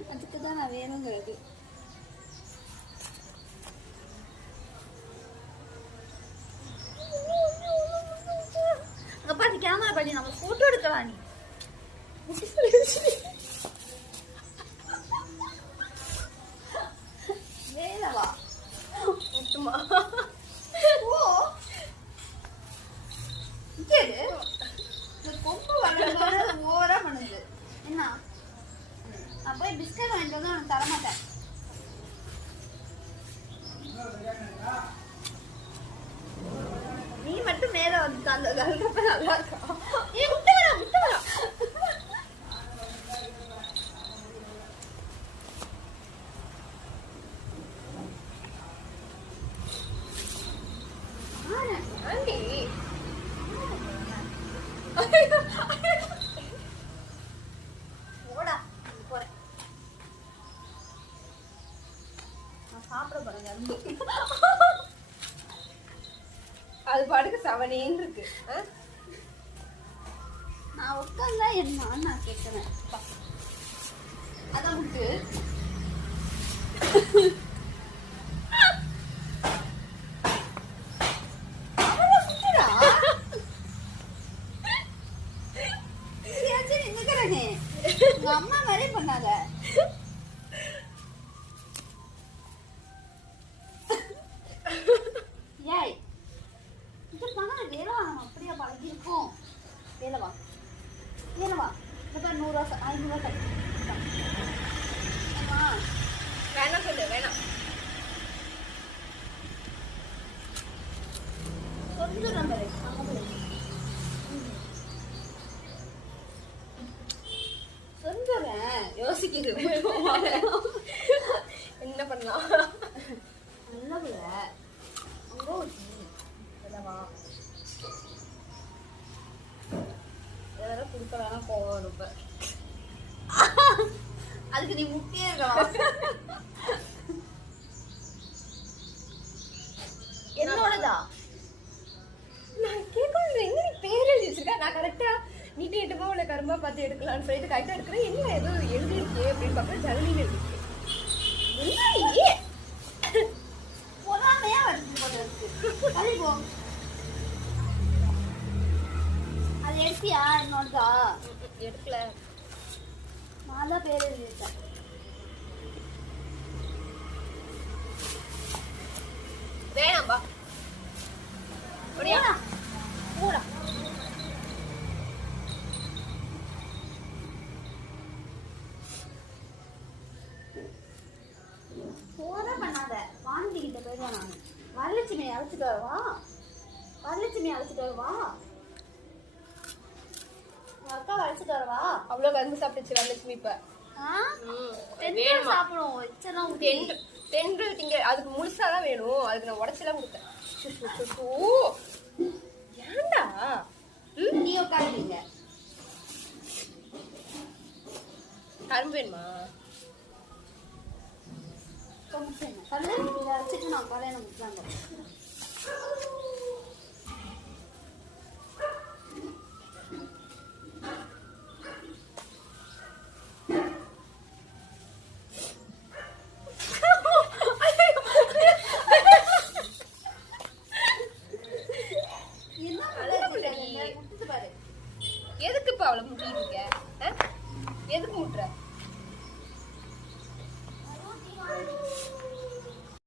அதுக்கு தான் நான் வேணுங்கிறது. அங்க பாத்து கேமரா பாட்டி நம்ம போட்டோ எடுக்கலாம். நீ வேலவா முட்டுமா ஓ கேடு கொம்பு வளர்ந்தோட ஓவரா பண்ணுது. என்ன நான் போய் பிஸ்கட் வாங்கிட்டு வந்து அவனுக்கு தரமாட்டேன். நீ மட்டும் மேல வந்து அதுக்கப்புறம் நல்லா இருக்கும். நீ விட்டு வரா விட்டு வரா. அது பாட்டுக்கு சவனேன்னு இருக்கு. நான் உட்காந்தா என்னன்னு நான் கேட்கிறேன். அதான் முட்டு உங்க அம்மா மாதிரி பண்ணாத. ஏய் இது பண்ணா வேலவா நம்ம அப்படியே பழகி இருக்கோம். வேலவா வேலவா இப்போ 100 ரூபா 500 ரூபா கட்டு. வேணாம் சொல்லு வேணாம். சொல்லுறேன் பாரு சொல்லுறேன் யோசிக்குது. என்ன பண்ணலாம்? நல்ல பிள்ளை அங்கே வேலவா இதெல்லாம் கொடுக்கலாம்னா போவோம் ரொம்ப. அதுக்கு நீ முட்டியே இருக்கலாம். என்னோடதா நான் கேட்கணும். எங்க நீ பேர் எழுதி வச்சிருக்க? நான் கரெக்டா நீட்டு எட்டுமா உள்ள கரும்பா பார்த்து எடுக்கலாம்னு சொல்லிட்டு கரெக்டா எடுக்கிறேன். என்ன ஏதோ எழுதிருக்கே அப்படின்னு பார்க்க ஜனலின்னு எழுதிருக்கு. என்ன பொறாமையா வருது. அது எடுத்தியா? என்னோடதா எடுக்கல. நான் தான் பேர் எழுதிட்டேன். வேணாம்பா போடா போடா. போட பண்ணாத. வாந்தி கிட்ட போயிடுவா. நான் வரலட்சுமியை அழைச்சிட்டு வருவா. வரலட்சுமியை அழைச்சிட்டு வருவா. அக்கா அழைச்சிட்டு வரவா. அவ்வளோ கரும்பு சாப்பிட்டுச்சு வரலட்சுமி. இப்ப சாப்பிடுவோம். தென்றல் திங்க அதுக்கு முழுசாதான் வேணும். அதுக்கு நான் உடச்செல்லாம் கொடுத்தேன். ஏண்டா நீ உட்காருங்க. கரும்பு வேணுமா? வச்சுட்டு நான் கல்யாணம் முடிச்சாங்க.